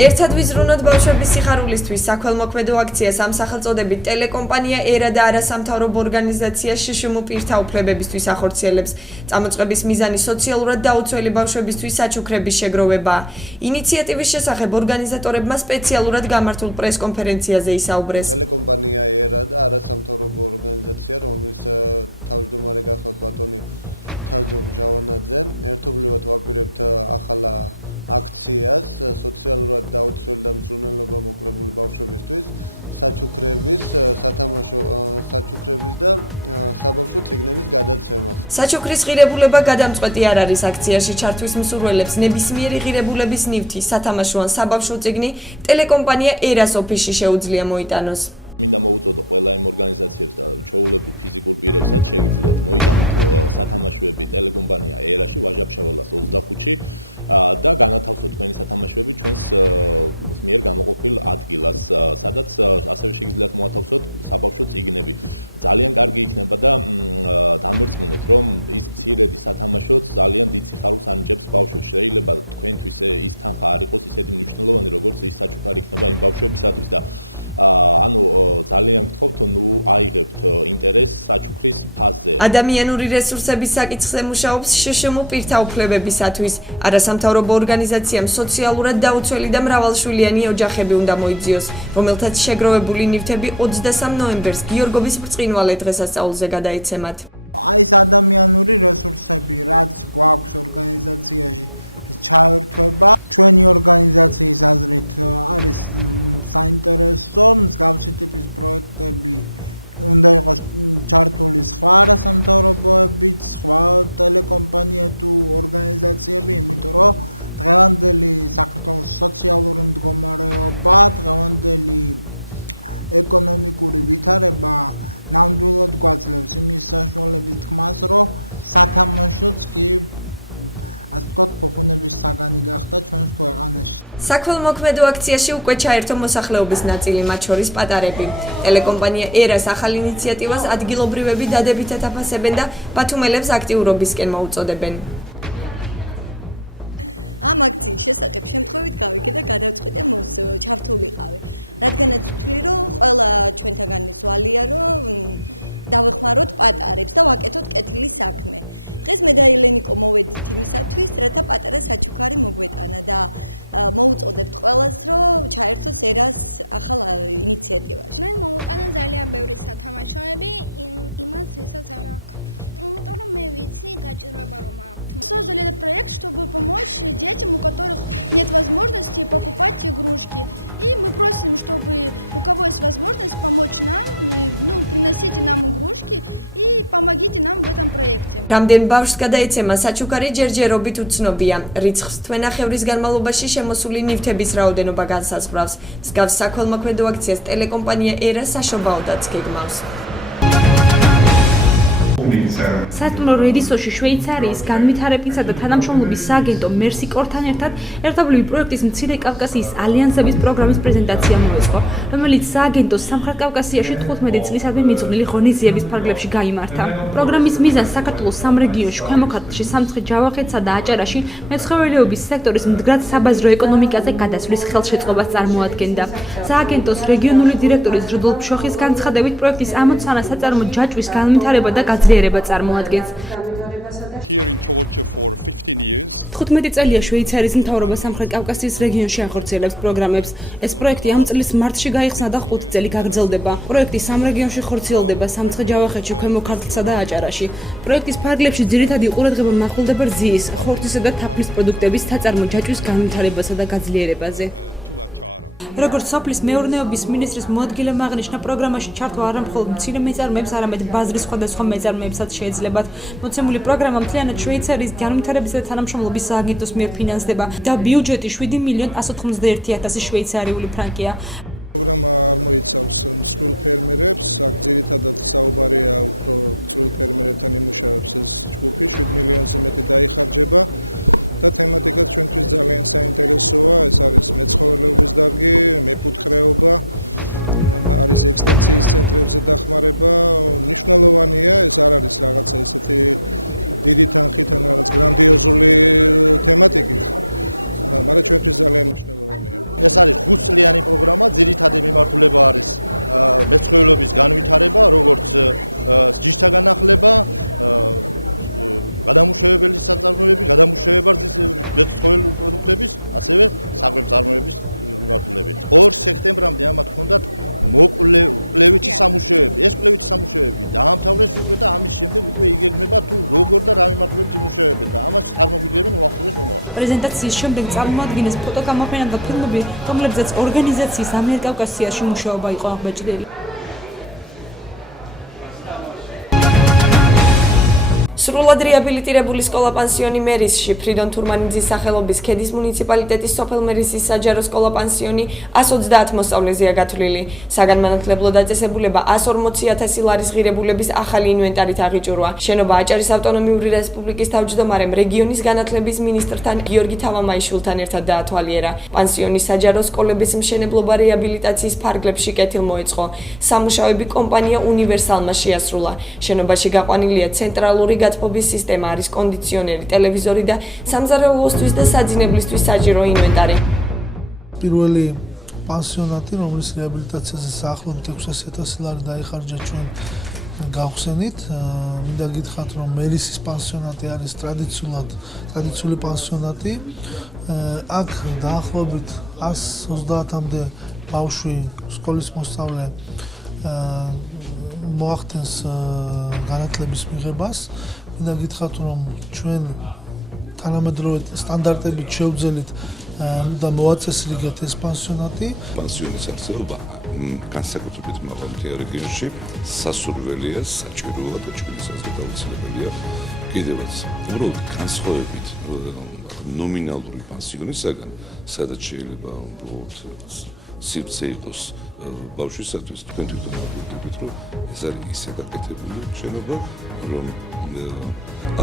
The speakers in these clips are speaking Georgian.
ერთად ვიზრუნოთ ბავშვების სიხარულისთვის საქველმოქმედო აქციას ამ სახელწოდებით ტელეკომპანია ერა და არასამთავრობო ორგანიზაცია შშმ პირთა უფლებებისთვის ახორციელებს. წამოწყების მიზანი სოციალურად დაუცველი ბავშვებისთვის საჩუქრების შეგროვებაა. ინიციატივის შესახებ ორგანიზატორებმა სპეციალურად გამართულ პრესკონფერენციაზე ისაუბრეს. საჩუქრის ღირებულება გადამწყვეტი არ არის აქციაში ჩართვის მსურველებს ნებისმიერი ღირებულების ნივთი, სათამაშო ან საბავშვო წიგნი ტელეკომპანია ერას ოფისში შეუძლია მოიტანოს. ადამიანური რესურსების საკითხზე მუშაობს შშმ პირთა უფლებებისათვის. არასამთავრობო ორგანიზაციამ სოციალურად დაუცველი და მრავალშვილიანი ოჯახები უნდა მოიძიოს, რომელთაც შეგროვებული ნივთები 23 ნოემბერს გიორგობის ბრწყინვალე დღესასწაულზე გადაეცემათ. საქველმოქმედო აქციაში უკვე ჩაერთო მოსახლეობის ნაწილი, მათ შორის პატარები. ტელეკომპანია ერას ახალ ინიციატივას ადგილობრივები დადებითად აფასებენ და ბათუმელებს აქტიურობისკენ მოუწოდებენ. რამდენ ბავშვს გადაეცემა საჩუქარი ჯერჯერობით უცნობია. რიცხვს თვენახევრის განმავლობაში შემოსული ნივთების რაოდენობა განსაზღვრავს. მსგავს საქველმოქმედო აქციას ტელეკომპანია ერა საშობაოდაც გეგმავს. სასტუმრო რედისოში შვეიცარიის განვითარებისა და თანამშრომლობის სააგენტო მერსი კორთან ერთად ერთობლივი პროექტის მცირე კავკასიის ალიანსების პროგრამის პრეზენტაცია მოეწყო, რომელიც სააგენტოს სამხრეთ კავკასიაში 15 წლისადმი მიძღვნილი ღონისძიების ფარგლებში გაიმართა. პროგრამის მიზანს საქართველოს სამ რეგიონში, ქვემო ქართლში, სამცხე-ჯავახეთსა და აჭარაში მეცხოველეობის სექტორის მდგრად საბაზრო ეკონომიკაზე გადასვლის ხელშეწყობას წარმოადგენდა. სააგენტოს რეგიონული დირექტორის რუდოლფ შოხის განცხადებით, პროექტის ამოცანა საწარმო ჯაჭვის განვითარება და გაძლიერება წარმოადგენს. 15 წელია შვეიცარიის მთავრობა სამხრეთ კავკასიის რეგიონში ახორციელებს პროგრამებს. ეს პროექტი ამ წლის მარტში გაიხსნა და 5 წელი გაგრძელდება. პროექტი სამ რეგიონში ხორციელდება: სამცხე-ჯავახეთში, ქვემო ქართლსა და აჭარაში. პროექტის ფარგლებში ძირითადი ყურადღება მახვილდება რძიის, ხორცისა და თაფლის პროდუქტების საწარმო ჯაჭვის განვითარებასა და გაძლიერებაზე. როგორც სოფლის მეურნეობის მინისტრის მოადგილემ აღნიშნა, პროგრამაში ჩართვა არა მხოლოდ მცირე მეწარმეებს, არამედ ბაზრის სხვადასხვა მეწარმეებსაც შეეძლებათ. მოცემული პროგრამა მთლიანად შვეიცარიის განვითარებისა და თანამშრომლობის სააგენტოს მიერ ფინანსდება და ბიუჯეტი 7,191,000 შვეიცარიული ფრანკია. პრეზენტაციის შემდეგ წარმოადგინეს ფოტოგამოფენა და ფილმები, რომლებზეც ორგანიზაციის ამიერკავკასიაში მუშაობა იყო აღბეჭდილი. სრულად რეაბილიტირებული სკოლა-პანსიონი მერისში ფრიდონ თურმანიძის სახელობის ქედის მუნიციპალიტეტის სოფელ მერისის საჯარო სკოლა-პანსიონი 130 მოსწავლეზეა გათვლილი. საგანმანათლებლო დაწესებულება 140,000 ლარის ღირებულების ახალი ინვენტარით აღიჭურვა. შენობა აჭარის ავტონომიური რესპუბლიკის თავმჯდომარემ რეგიონის განათლების მინისტრთან გიორგი თავამაიშვილთან ერთად დაათვალიერა. პანსიონის საჯარო სკოლების მშენებლობა რეაბილიტაციის ფარგლებში კეთილ მოეწყო. სამუშაოები კომპანია უნივერსალმა შეასრულა. შენობაში გაყვანილია ცენტრალური გათბობის სისტემა, არის კონდიციონერი, ტელევიზორი და სამზარეულოსთვის და საძინებლისთვის საჭირო ინვენტარი. პირველი პანსიონატი, რომლის რეაბილიტაციაზე საახლოდ 600,000 ლარი დაიხარჯა ჩვენ გავხსენით. მინდა გითხრათ, რომ მერისის პანსიონატი არის ტრადიციული პანსიონატი. აქ დაახლოებით 130-მდე ბავშვი, სკოლის მოსწავლე მოახდენს განათლების მიღებას. მინდა გითხრათ, რომ ჩვენ თანამედროვე სტანდარტებით შევძელით და მოაწესრიგეთ ეს პანსიონატი. პანსიონის არსებობა განსაკუთრებით მაღალმთიან რეგიონში სასურველია, საჭიროა და ჩვენი საზღვრით აუცილებელია კიდევაც. უბრალოდ განსხვავებით ნომინალური პანსიონისაგან, სადაც შეიძლება უბრალოდ სივრცე იყოს ბავშვისათვის, თქვენ თვითონ აღვნიშნეთ, რომ ეს არის ისე გაკეთებული შენობა, რომ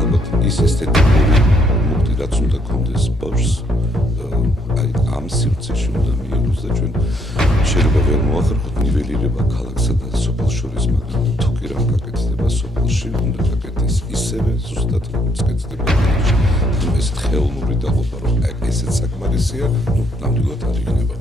ალბათ ის ესთეტიკური მუხტი, რაც უნდა კონდეს ბავშვს, აი ამ სივრცეში უნდა მიიღოს და ჩვენ შეიძლება ვერ მოახერხოთ ნიველირება ქალაქსა და სოფელს შორის, მაგრამ თუ კი რა გაკეთდება სოფელში, უნდა გაკეთდეს ისევე ზუსტად როგორც კეთდება ქალაქში. ეს ხელოვნური დაღობა, რომ ესეც საკმარისია, ნამდვილად არ იქნება.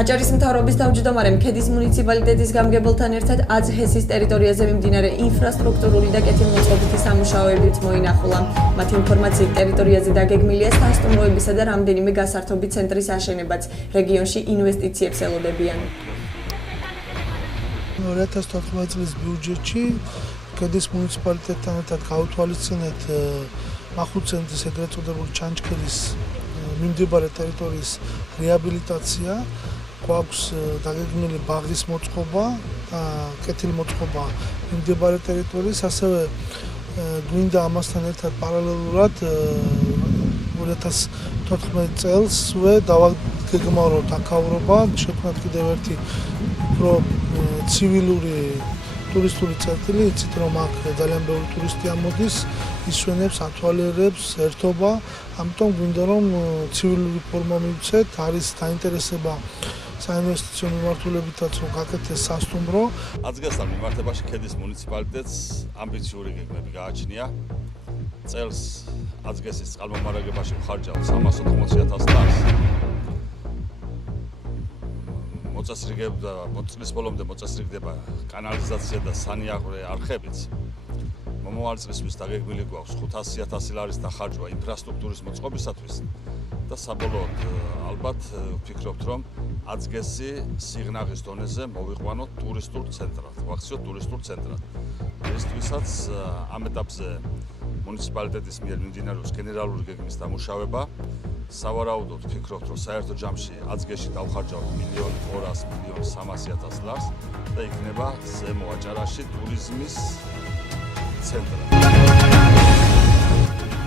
აჭარის მთავრობის თავმჯდომარემ ქედის მუნიციპალიტეტის გამგებელთან ერთად აძჰესის ტერიტორიაზე მიმდინარე ინფრასტრუქტურული და კეთილმოწყობითი სამუშაოებიც მოინახულა. მათი ინფორმაციით ტერიტორიაზე დაგეგმილია სასტუმროებისა და რამდენიმე გასართობი ცენტრის აშენებაც. რეგიონში ინვესტიციებს ელოდებიან. 2014 წლის ბიუჯეტში ქედის მუნიციპალიტეტთან ერთად გაუთვალისწინეთ მახუცენძის ეგრეთ წოდებული ჩანჩქერის მიმდებარე ტერიტორიის რეაბილიტაცია. გვაქვს დაგეგმილი ბაღის მოწყობა და კეთილმოწყობა მიმდებარე ტერიტორიის, ასევე გვინდა ამასთან ერთად პარალელურად 2014 წელსვე დავაგეგმავთ აქაურობა, შექმნათ კიდევ ერთი უფრო ცივილური ტურისტული წერტილი, იცით რომ აქ ძალიან ბევრი ტურისტი ამოდის, ისვენებს, ათვალიერებს, ერთობა, ამიტომ გვინდა რომ ცივილური ფორმა მივცეთ, არის დაინტერესება საინვესტიციო მიმართულებითაც რომ გაკეთდეს სასტუმრო. აზგასთან მიმართებაში ქედის მუნიციპალიტეტს ამბიციური გეგმები გააჩნია. წელს აზგასის წყალმომარაგებაში მხარჯავთ 380,000 ლარს. წლის ბოლომდე მოწესრიგდება კანალიზაცია და სანიაღვრე არხებიც. მომავალ წლისთვის დაგეგმილი გვაქვს 500,000 ლარის დახარჯვა ინფრასტრუქტურის მოწყობისათვის და საბოლოოდ ალბათ ვფიქრობთ, რომ აზგესი სიღნაღის დონეზე მოვიყვანოთ ტურისტულ ცენტრად, ვაქციოთ ტურისტულ ცენტრად. ესთვისაც ამ ეტაპზე მუნიციპალიტეტის მიერ მიმდინარეობს გენერალური გეგმის დამუშავება. სავარაუდოდ ვფიქრობთ, რომ საერთო ჯამში აზგეში დავხარჯავთ 1,200,000-300,000 ლარს და იქნება ზემო აჭარაში ტურიზმის ცენტრი.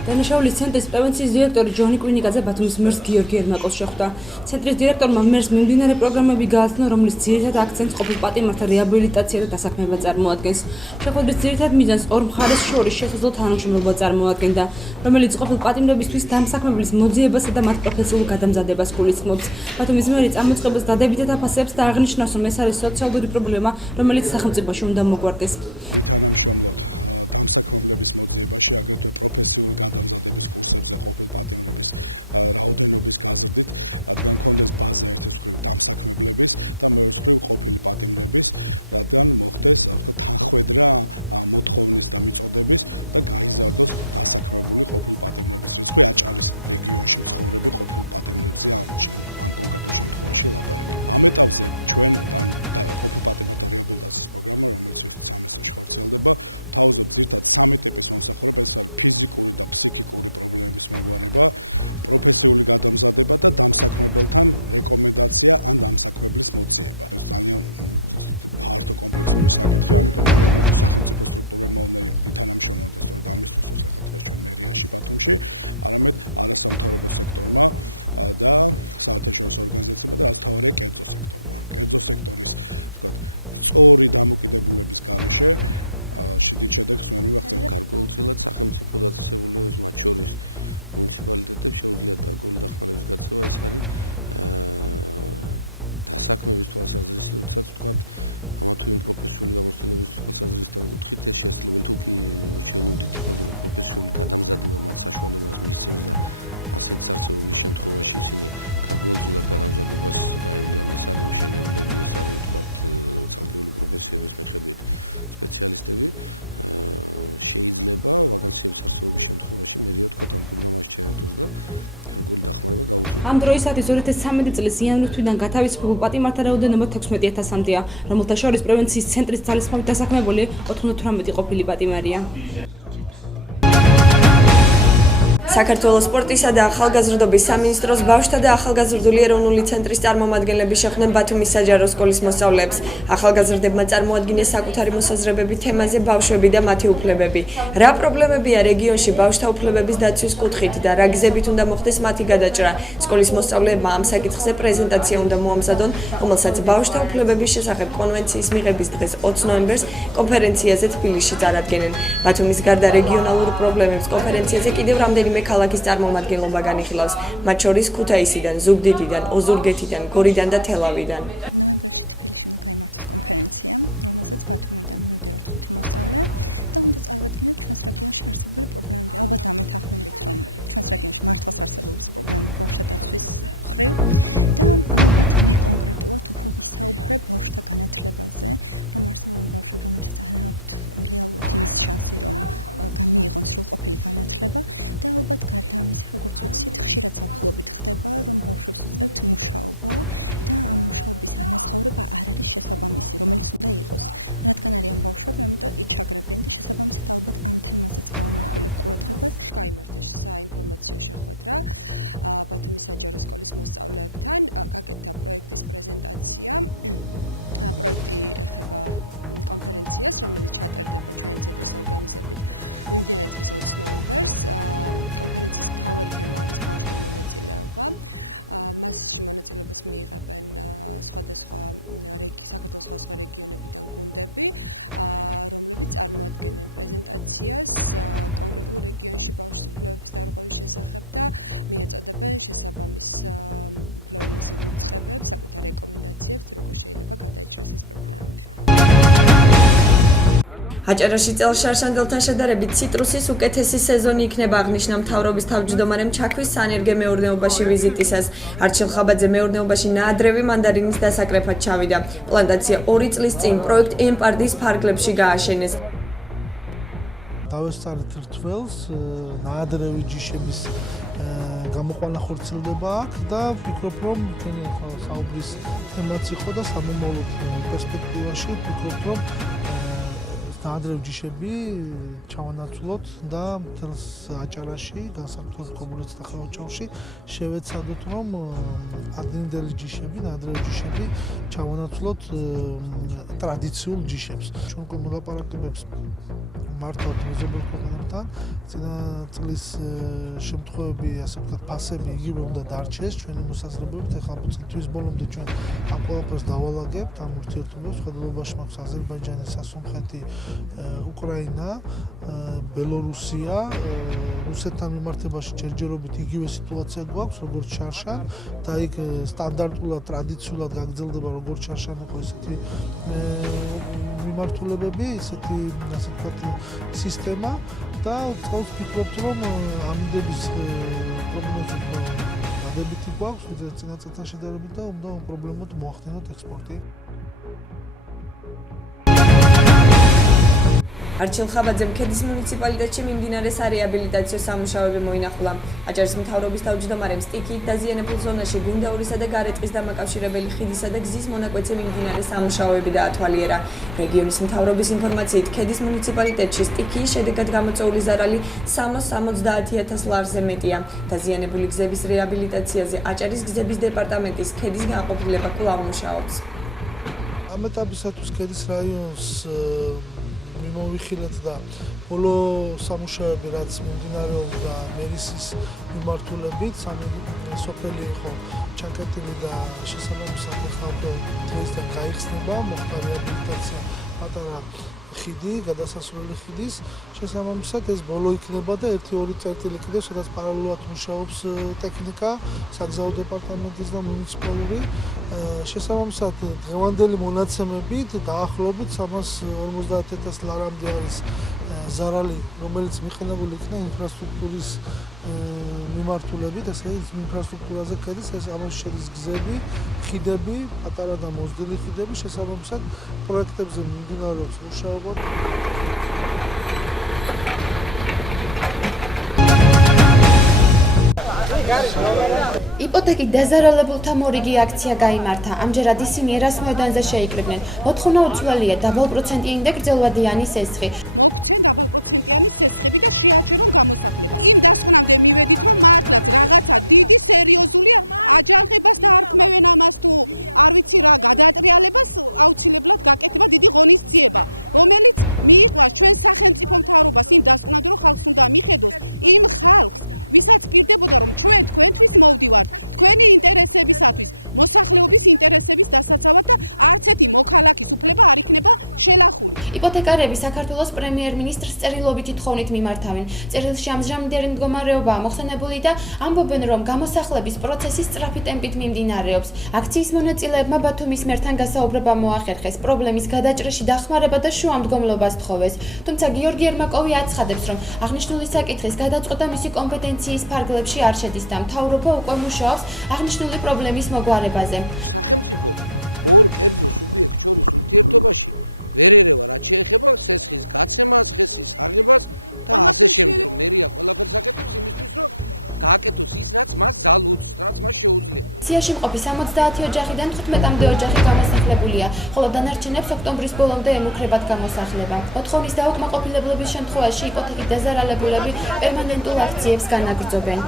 დანაშაულის ცენტრის პრევენციის დირექტორი ჯონი კვინიკაძე ბათუმის მერს გიორგი ერმაკოს შეხვდა. ცენტრის დირექტორმა მერს მიმდინარე პროგრამები გააცნო, რომლის ძირითად აქცენტს ყოფილ პატიმართა რეაბილიტაცია და დასაქმება წარმოადგენს. შეხვედრის ძირითად მიზანს ორ მხარეს შორის შესაძლო თანამშრომლობა წარმოადგენდა, რომელიც ყოფილ პატიმრებისთვის დამსაქმებლის მოძიებასა და მათ პროფესიულ გადამზადებას გულისხმობს. ბათუმის მერი წამოწყებას დადებითად აფასებს და აღნიშნავს, რომ ეს არის სოციალური პრობლემა, რომელიც სახელმწიფოში უნდა მოგვარდეს. ამ დროისათვის 2013 წლის იანვრის თვიდან გათავისუფლებულ პატიმართა რაოდენობა 16000-მდეა, რომელთა შორის პრევენციის ცენტრის ძალისხმევით დასაქმებული 98 ყოფილი პატიმარია. საქართველოს სპორტისა და ახალგაზრდობის სამინისტროს ბავშვთა და ახალგაზრდული ეროვნული ცენტრის წარმომადგენლები შეხვდნენ ბათუმის საჯარო სკოლის მოსწავლეებს. ახალგაზრდებმა წარმოადგინეს საკუთარი მოსაზრებები თემაზე ბავშვები და მათი უფლებები. რა პრობლემებია რეგიონში ბავშვთა უფლებების დაცვის კუთხით და რა გზებით უნდა მოხდეს მათი გადაჭრა? სკოლის მოსწავლეებმა ამ საკითხზე პრეზენტაცია უნდა მოამზადონ, რომელსაც ბავშვთა უფლებების შესახებ კონვენციის მიღების დღეს 20 ნოემბერს კონფერენციაზე თბილისში წარადგენენ. ბათუმის გარდა რეგიონალურ პრობლემებს კონფერენციაზე კიდევ რამდენიმე ქალაქის წარმომადგენლობა განიხილავს, მათ შორის ქუთაისიდან, ზუგდიდიდან, ოზურგეთიდან, გორიდან და თელავიდან. აჭარაში წელს შარშანდელთან შედარებით ციტრუსის უკეთესი სეზონი იქნება, აღნიშნა მთავრობის თავმჯდომარემ ჩაქვის სანერგე მეურნეობაში ვიზიტისას. არჩილ ხაბაძე მეურნეობაში ნაადრევი მანდარინის დასაკრეფად ჩავიდა. პლანტაცია 2 წლის წინ პროექტ ემპარდის ფარგლებში გააშენეს. დავესწარეთ რთველს, ნაადრევი ჯიშების გამოყვანა ხორციელდება აქ და ვფიქრობ, რომ ჩვენი საუბრის თემაც იყო და სამომავლო პერსპექტივაში ვფიქრობ, რომ ნაადრევი ჯიშები ჩავანაცვლოთ და მთელს აჭარაში, განსაკუთრებით კომუნიკაცითა ხელმძღვანელობაში შევეცადოთ, რომ ადრინდელი ჯიშები, ნაადრევი ჯიშები ჩავანაცვლოთ ტრადიციულ ჯიშებს. ჩვენ უკვე მოლაპარაკებებს მართავთ მეზობელ ქვეყნებთან, წინა წლის შემთხვევები, ასე ვთქვათ, ფასები იგივე უნდა დარჩეს ჩვენი მოსაზრებებით. ეხლა წლის ბოლომდე ჩვენ ამ ყველაფერს დავალაგებთ, ამ ურთიერთობებს, ხედულობაში მაქვს აზერბაიჯანი, სასუნხეთი, უკრაინა, ბელორუსია, რუსეთთან მიმართებაში ჯერჯერობით იგივე სიტუაცია გვაქვს, როგორც შარშან და იქ სტანდარტულად, ტრადიციულად გაგრძელდება როგორც შარშან იყო ესეთი მიმართულებები, ესეთი, ასე ვთქვათ, სისტემა და წელს ვფიქრობთ, რომ ამიდების პროგნოზი დადებითი გვაქვს, ვიდრე წინა წელთან შედარებით და უნდა პრობლემად მოახდინოთ ექსპორტი. არჩილ ხაბაძემ ქედის მუნიციპალიტეტში მიმდინარე სარეაბილიტაციო სამუშაოები მოინახულა. აჭარის მთავრობის თავმჯდომარემ სტიქიით დაზიანებულ ზონაში გუნდაურისა და გარეტყის დამაკავშირებელი ხიდისა და გზის მონაკვეთზე მიმდინარე სამუშაოები დაათვალიერა. რეგიონის მთავრობის ინფორმაციით, ქედის მუნიციპალიტეტში სტიქიის შედეგად გამოწვეული ზარალი 370,000 ლარზე მეტია. დაზიანებული გზების რეაბილიტაციაზე აჭარის გზების დეპარტამენტის ქედის განყოფილება კვლავ მუშაობს. ამ ეტაპისათვის ქედის რაიონს მიმოვიხილეთ და ბოლო სამუშაოები რაც მიმდინარეობდა მერისის მიმართულებით, სამი სოფელი იყო ჩაკეტილი და შესაბამისად ახლა დღესდღეობით გაიხსნება, მოხდა რეაბილიტაცია პატარა ხიდი, გადასასვლელი ხიდის, შესაბამისად ეს ბოლო იქნება და 1-2 წერტილი კიდევ სადაც პარალელურად მუშაობს ტექნიკა, საგზაო დეპარტამენტის და მუნიციპალური. შესაბამისად დღევანდელი მონაცემებით დაახლოებით 350,000 ლარამდე არის ზარალი, რომელიც მიყენებული იქნა ინფრასტრუქტურის მიმართულებით, ესე ის ინფრასტრუქტურაზე ქედის, ეს ამას შედის გზები, ხიდები, პატარა და მოზრდილი ხიდები, შესაბამისად პროექტებზე მიმდინარეობს მუშაობა. იპოთეკით დაზარალებულთა მორიგი აქცია გაიმართა. ამჯერად ისინი ერას მოედანზე შეიკრიბნენ. მოთხოვნა უცვლელია დაბალპროცენტიანი და გრძელვადიანი სესხი. იპოთეკარები საქართველოს პრემიერ-მინისტრს წერილობითი თხოვნით მიმართავენ. წერილში ამჟამინდელი მდგომარეობაა მოხსენებული და ამბობენ, რომ გამოსახლების პროცესი სწრაფი ტემპით მიმდინარეობს. აქციის მონაწილეებმა ბათუმის მერთან გასაუბრება მოახერხეს, პრობლემის გადაჭრაში დახმარება და შუამდგომლობას თხოვეს. თუმცა გიორგი ერმაკოვი აცხადებს, რომ აღნიშნული საკითხის გადაწყვეტა მისი კომპეტენციის ფარგლებში არ შედის და მთავრობა უკვე მუშაობს აღნიშნული პრობლემის მოგვარებაზე. სიაში მყოფი 70 ოჯახიდან 15-მდე ოჯახი გამოსახლებულია, ხოლო დანარჩენებს ოქტომბრის ბოლომდე ემუქრებათ გამოსახლება. მოთხოვნის დაუკმაყოფილებლების შემთხვევაში იპოთეკით დაზარალებულები პერმანენტულ აქციებს განაგრძობენ.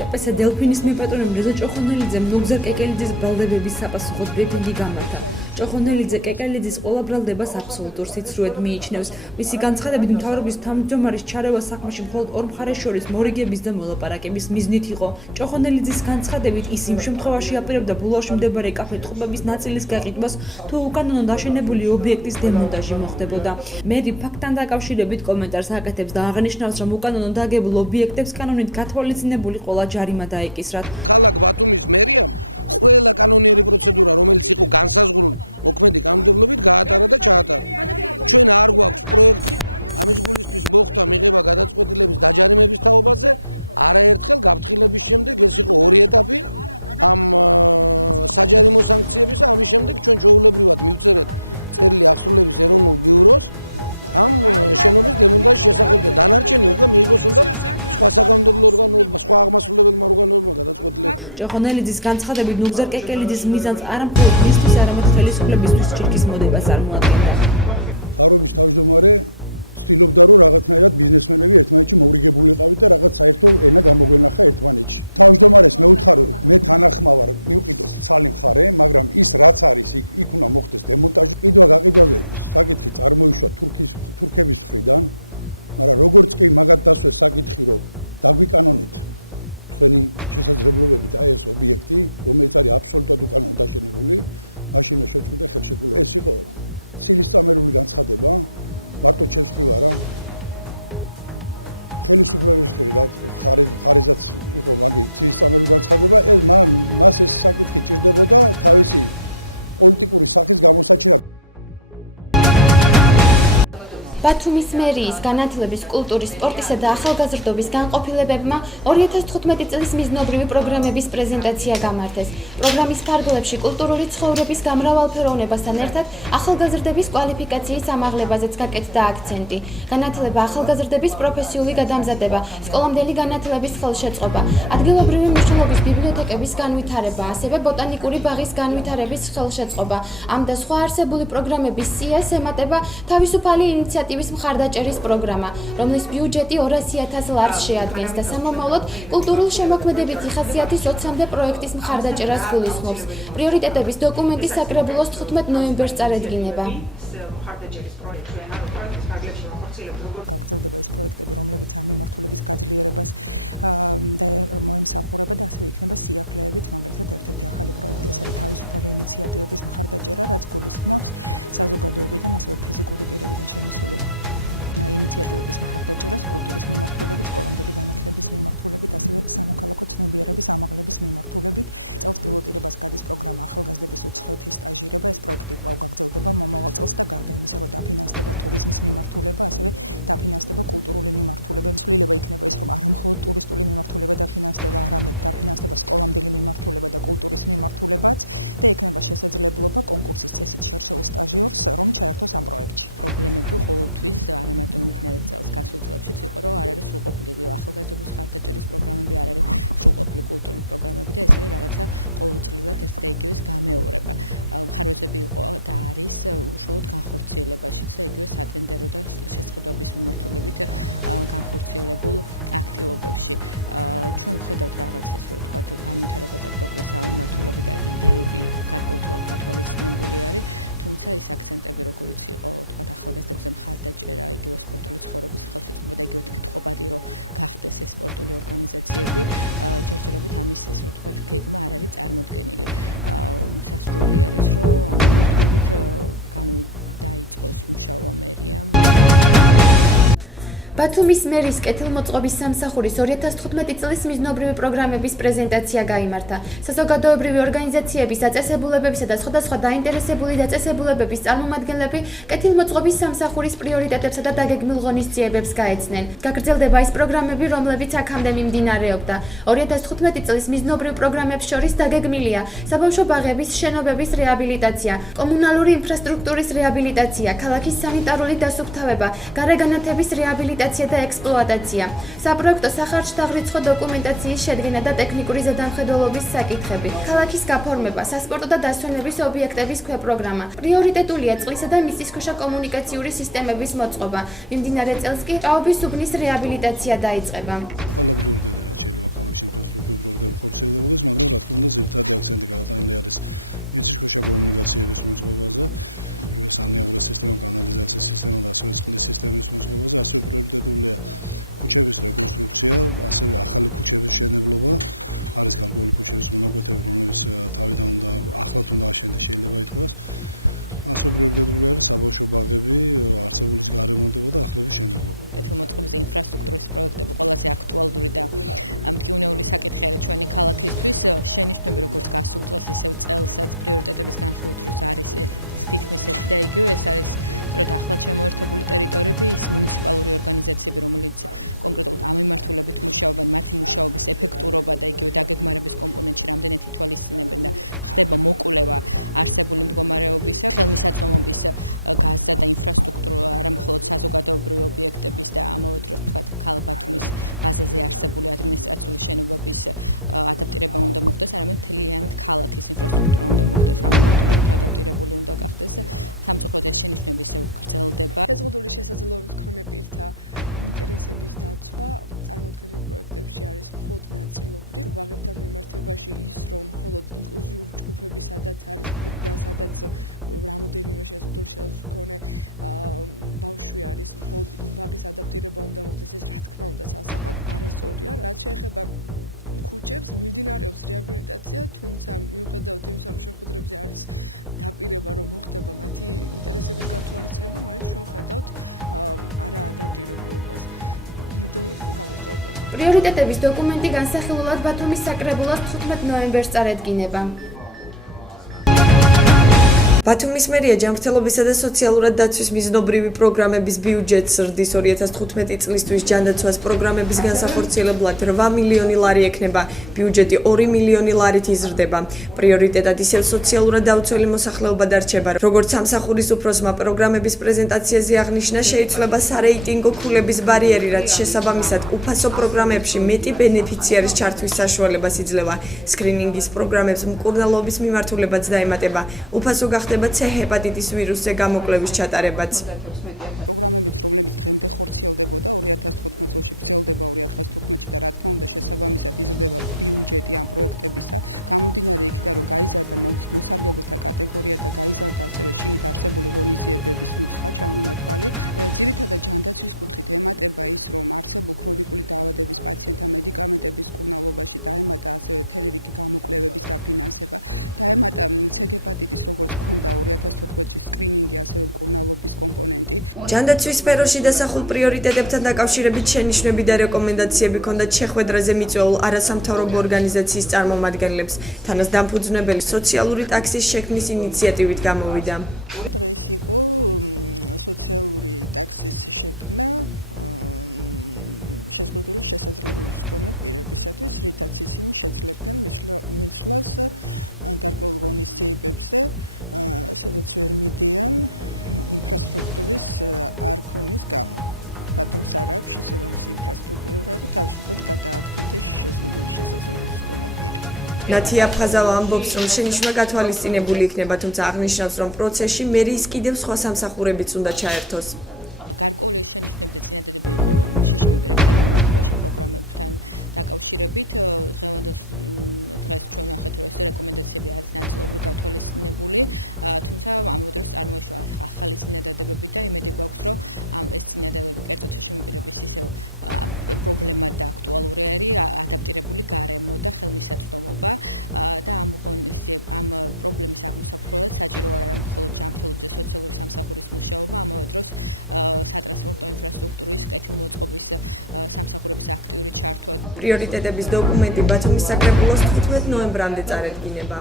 შპს დელფინის მეპატრონემ რეზო ჭოხონელიძემ ნოგზარ კეკელიძის ბრალდებების საპასუხოდ ბრიფინგი გამართა. ჭოხონელიძე კეკელიძის ყველა ბრალდებას აბსოლუტურ სიცრუედ მიიჩნევს. მისი განცხადებით, მთავრობის თავმჯდომარის ჩარევა საქმეში მხოლოდ ორ მხარეს შორის მორიგების და მოლაპარაკების მიზნით იყო. ჭოხონელიძის განცხადებით, ის იმ შემთხვევაში აპირებდა ბულვარში მდებარე კაფე ტყუპების ნაწილის გაყიდვას, თუ უკანონოდ აშენებული ობიექტის დემონტაჟი მოხდებოდა. მერი ფაქტთან დაკავშირებით კომენტარს აკეთებს და აღნიშნავს, რომ უკანონოდ დაგებულ ობიექტებს კანონით გათვალისწინებული ყველა ჯარიმა დაეკისრათ. ჭოხონელიძის განცხადებით, ნუგზარ კეკელიძის მიზანს არა მხოლოდ მისთვის, არამედ ხელისუფლებისთვის ჩირკის მოდებას წარმოადგენდა. ბათუმის მერიის განათლების, კულტურის, სპორტისა და ახალგაზრდობის განყოფილებებმა 2015 წლის მიზნობრივი პროგრამების პრეზენტაცია გამართეს. პროგრამის ფარგლებში კულტურული ცხოვრების გამრავალფეროვნებასთან ერთად ახალგაზრდების კვალიფიკაციის ამაღლებაზეც გაკეთდა აქცენტი. განათლება, ახალგაზრდების პროფესიული გადამზადება, სკოლამდელი განათლების ხელშეწყობა, ადგილობრივი მნიშვნელობის ბიბლიოთეკების განვითარება, ასევე ბოტანიკური ბაღის განვითარების ხელშეწყობა. ამ და სხვა არსებული პროგრამების სიას ემატება თავისუფალი ინიციატივის მხარდაჭერის პროგრამა, რომლის ბიუჯეტი 200.000 ლარს შეადგენს და სამომავლოდ კულტურულ შემოქმედებითი ხასიათის 20-მდე პროექტის მხარდაჭერას გულისხმობს. პრიორიტეტების დოკუმენტი საკრებულოს 15 ნოემბერს წარედგინება. ბათუმის მერის კეთილმოწყობის სამსახურის 2015 წლის მიზნობრივი პროგრამების პრეზენტაცია გაიმართა. საზოგადოებრივი ორგანიზაციების დაწესებულებებისა და სხვადასხვა დაინტერესებული დაწესებულებების წარმომადგენლები კეთილმოწყობის სამსახურის პრიორიტეტებსა და დაგეგმილ ღონისძიებებს გაეცნენ. გაგრძელდება ის პროგრამები, რომლებიც აქამდე მიმდინარეობდა. 2015 წლის მიზნობრივ პროგრამებს შორის დაგეგმილია საბავშვო ბაღების შენობების რეაბილიტაცია, კომუნალური ინფრასტრუქტურის რეაბილიტაცია, ქალაქის სანიტარული დასუფთავება, გარეგანათების რეაბილიტაცია და ექსპლუატაცია, საპროექტო სახარჯთაღრიცხვა დოკუმენტაციის შედგენა და ტექნიკური ზედამხედველობის საკითხები, ქალაქის გაფორმება, სასპორტო და დასვენების ობიექტების ქვეპროგრამა. პრიორიტეტულია წყლისა და მიწისქვეშა კომუნიკაციური სისტემების მოწყობა. მიმდინარე წელს კი ჭაობის უბნის რეაბილიტაცია დაიწყება. პრიორიტეტების დოკუმენტი განსახილულად ბათუმის საკრებულოს 15 ნოემბერს წარედგინება. ბათუმის მერია ჯანმრთელობისა და სოციალურად დაცვის მიზნობრივი პროგრამების ბიუჯეტს ზრდის 2015 წლისთვის ჯანდაცვას პროგრამების განსახორციელებლად 8 მილიონი ლარი ექნება, ბიუჯეტი 2 მილიონი ლარით იზრდება. პრიორიტეტად ისევ სოციალურად დაუცველი მოსახლეობა დარჩება. როგორც სამსახურის უფროსმა პროგრამების პრეზენტაციაზე აღნიშნა, შეიცვლება სარეიტინგო ქულების ბარიერი, რაც შესაბამისად უფასო პროგრამებში მეტი ბენეფიციარის ჩართვის საშუალებას იძლევა. სკრინინგის პროგრამებს მკურნალობის მიმართულებაც დაემატება. უფასო გახდება C ჰეპატიტის ვირუსზე გამოკვლევის ჩატარებაც. ჯანდაცვის სფეროში დასახულ პრიორიტეტებთან დაკავშირებით შენიშვნები და რეკომენდაციები ჰქონდათ შეხვედრაზე მიწვეულ არასამთავრობო ორგანიზაციის წარმომადგენლებს. თანაც დამფუძნებელი სოციალური ტაქსის შექმნის ინიციატივით გამოვიდა. ნათია ფხაზავა ამბობს, რომ შენიშვნა გათვალისწინებული იქნება, თუმცა აღნიშნავს, რომ პროცესში მერიის კიდევ სხვა სამსახურებიც უნდა ჩაერთოს. პრიორიტეტების დოკუმენტი ბათუმის საკრებულოს 15 ნოემბრამდე წარედგინება.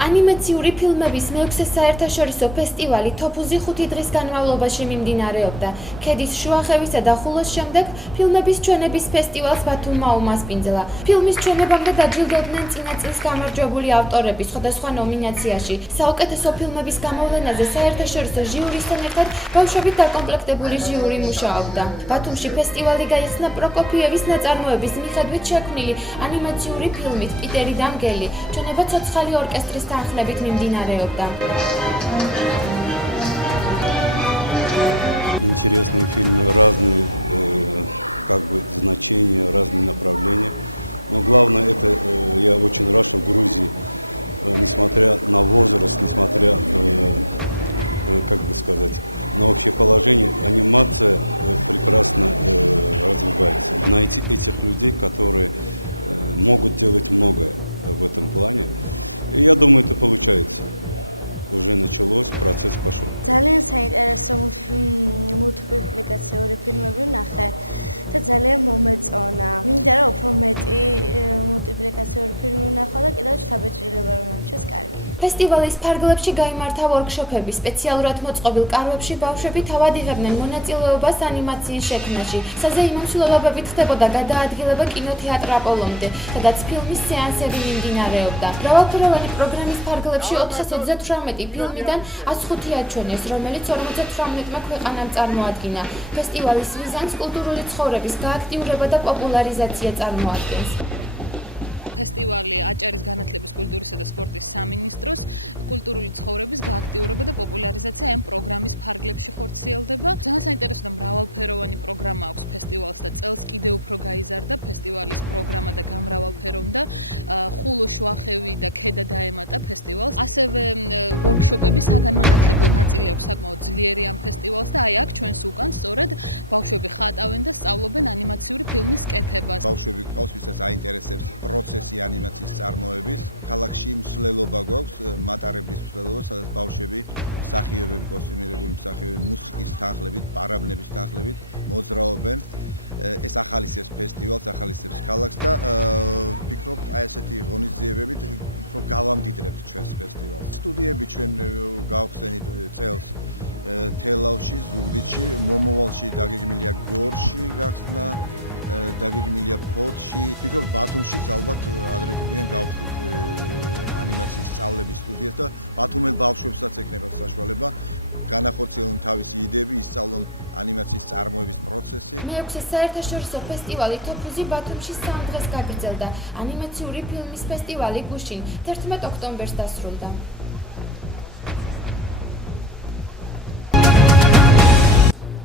ანიმაციური ფილმების მეექვსე საერთაშორისო ფესტივალი თოფუზი 5 დღის განმავლობაში მიმდინარეობდა. ქედის შუახევისა და ხულოს შემდეგ ფილმების ჩვენების ფესტივალს ბათუმმა უმასპინძლა. ფილმის ჩვენებამდე დაჯილდოვდნენ წინა წლის გამარჯვებული ავტორები სხვადასხვა ნომინაციაში. საუკეთესო ფილმების გამოვლენაზე საერთაშორისო ჟიურისთან ერთად ბავშვებით დაკომპლექტებული ჟიური მუშაობდა. ბათუმში ფესტივალი გაიხსნა პროკოფიევის ნაწარმოების მიხედვით შექმნილი ანიმაციური ფილმით პიტერი და მგელი. ჩვენება ცოცხალი ორკესტრის თანხლებით მიმდინარეობდა. ფესტივალის ფარგლებში გაიმართა ვორქშოპები, სპეციალურად მოწყობილ კარვებში ბავშვები თავად იღებდნენ მონაწილეობას ანიმაციის შექმნაში. საზეიმო მსვლელობებით ხდებოდა გადაადგილება კინოთეატრ აპოლონამდე, სადაც ფილმის სეანსები მიმდინარეობდა. მრავალფეროვანი პროგრამის ფარგლებში 438 ფილმიდან 105 აჩვენეს, რომელიც 58 ქვეყანამ წარმოადგინა. ფესტივალის მიზანს კულტურული ცხოვრების გააქტიურება და პოპულარიზაცია წარმოადგენს. მეექვსე საერთაშორისო ფესტივალი თოფუზი ბათუმში 3 დღეს გაგრძელდა. ანიმაციური ფილმის ფესტივალი გუშინ 11 ოქტომბერს დასრულდა.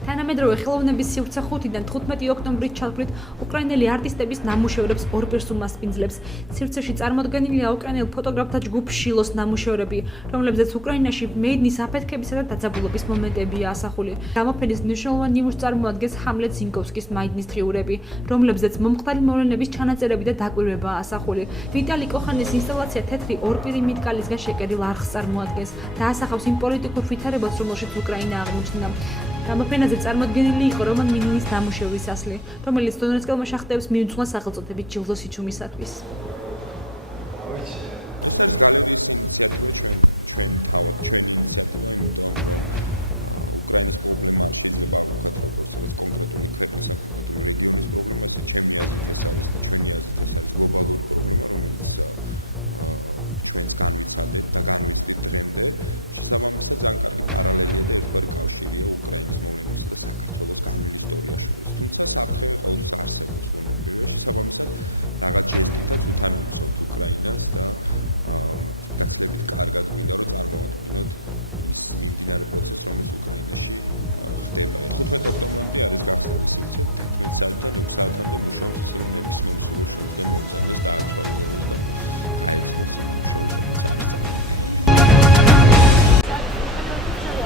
თანამედროვე ხელოვნების სივრცე 5-დან 15 ოქტომბრით ჩალფრით უკრაინელი არტისტების ნამუშევრებს ორ პირს უმასპინძლებს. სივრცეში წარმოდგენილია უკრაინელ ფოტოგრაფთა ჯგუფ შილოს ნამუშევრები, რომლებზეც უკრაინაში მეიდნის აფეთქებისა და დაძაბულობის მომენტებია ასახული. გამოფენის მნიშვნელოვან ნიმუშს წარმოადგენს ჰამლეტ ზინკოვსკის მაიდნის დღიურები, რომლებზეც მომხდარი მოვლენების ჩანაწერები და დაკვირვებაა ასახული. ვიტალი კოხანის ინსტალაცია თეთრი ორპირი მიტკალისგან შეკერილ არხს წარმოადგენს და ასახავს იმ პოლიტიკურ ვითარებას, რომელშიც უკრაინა აღმოჩნდა. გამოფენაზე წარმოდგენილი იყო რომან მინინის ნამუშევრის ასლი, რომელიც დონეცკელმა შახტეებს მიუძღვნა სახელწოდებით ჯილდო სიჩუმისათვის.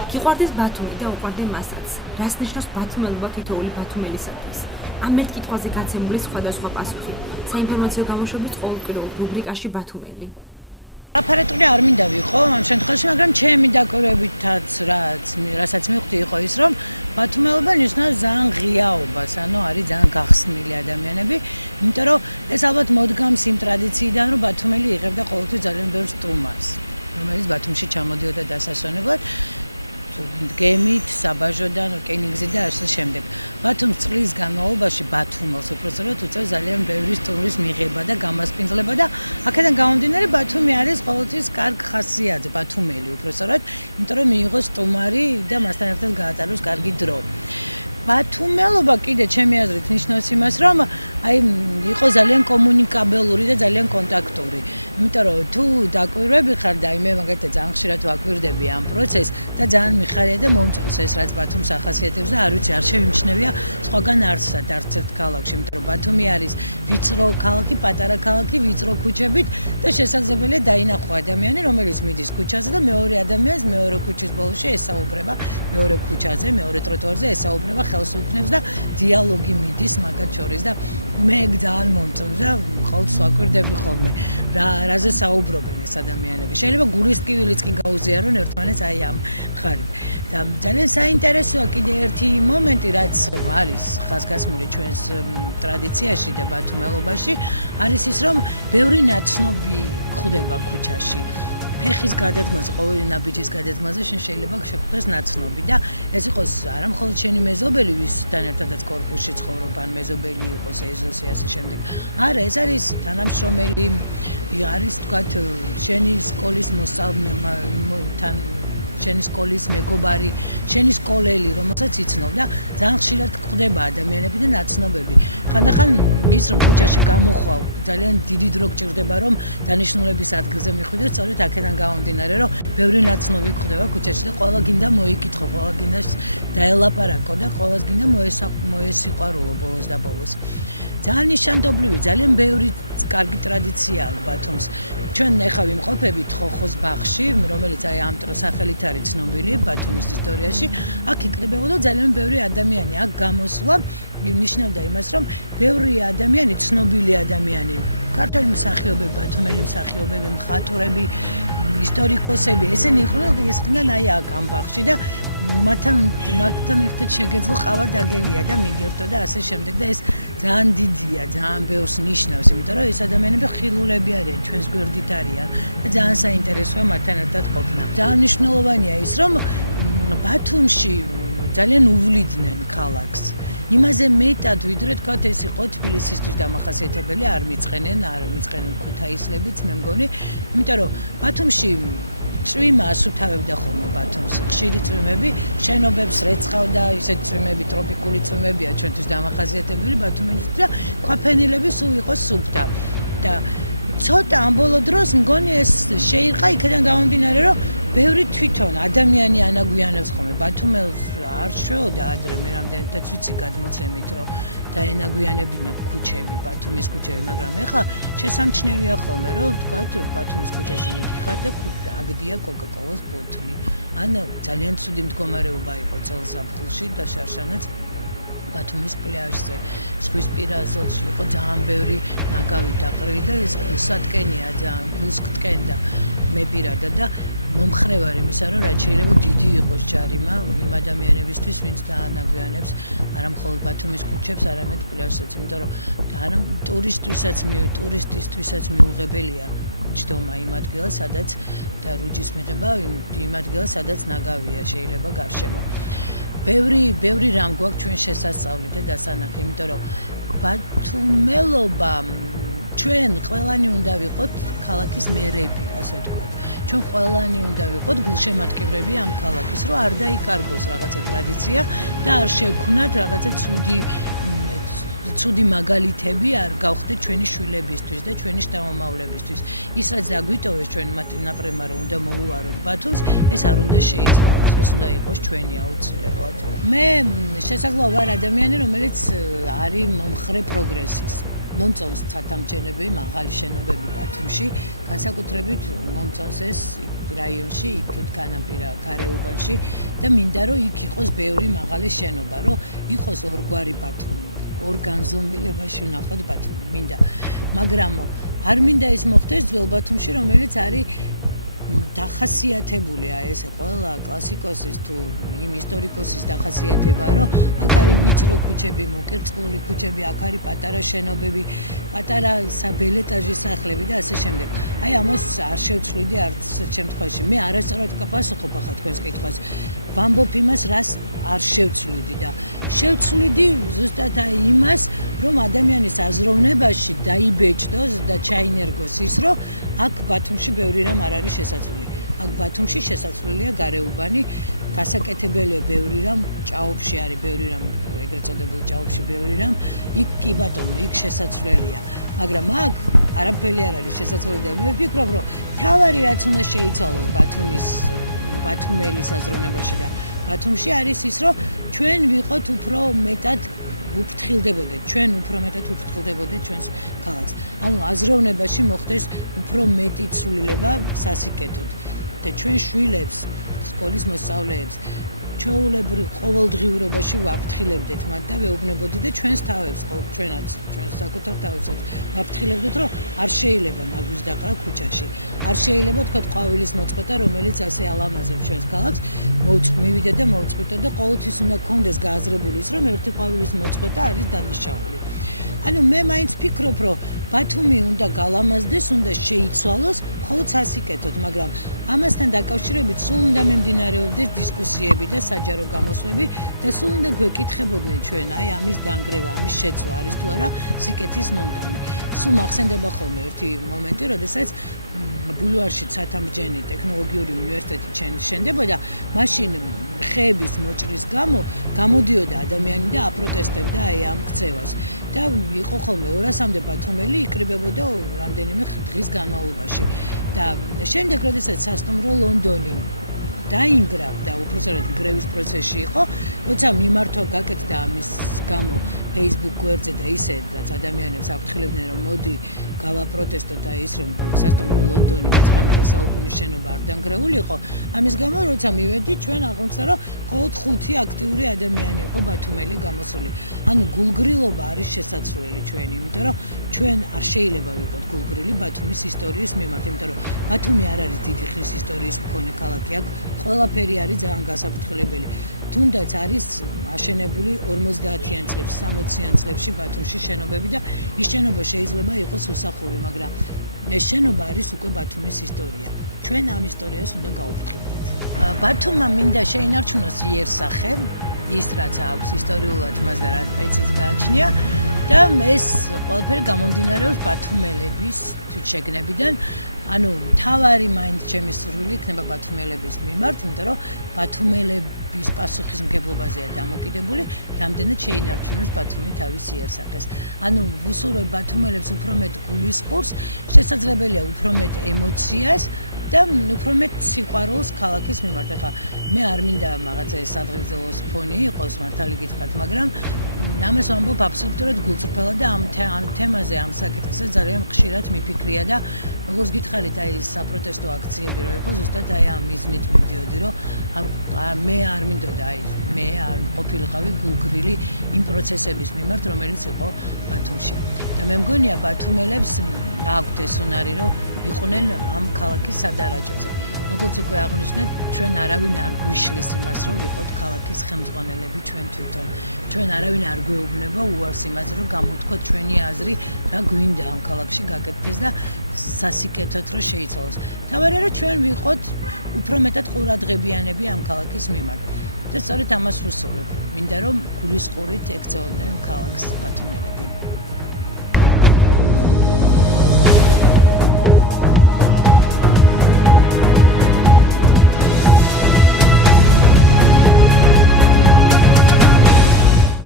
გიყვარდეს ბათუმი და უყვარდე მასაც. რას ნიშნავს ბათუმელობა თითოეული ბათუმელისათვის? ამ ერთ კითხვაზე გაცემული სხვადასხვა პასუხი. საინფორმაციო გამოშვების ყოველკვირეულ რუბრიკაში ბათუმელი.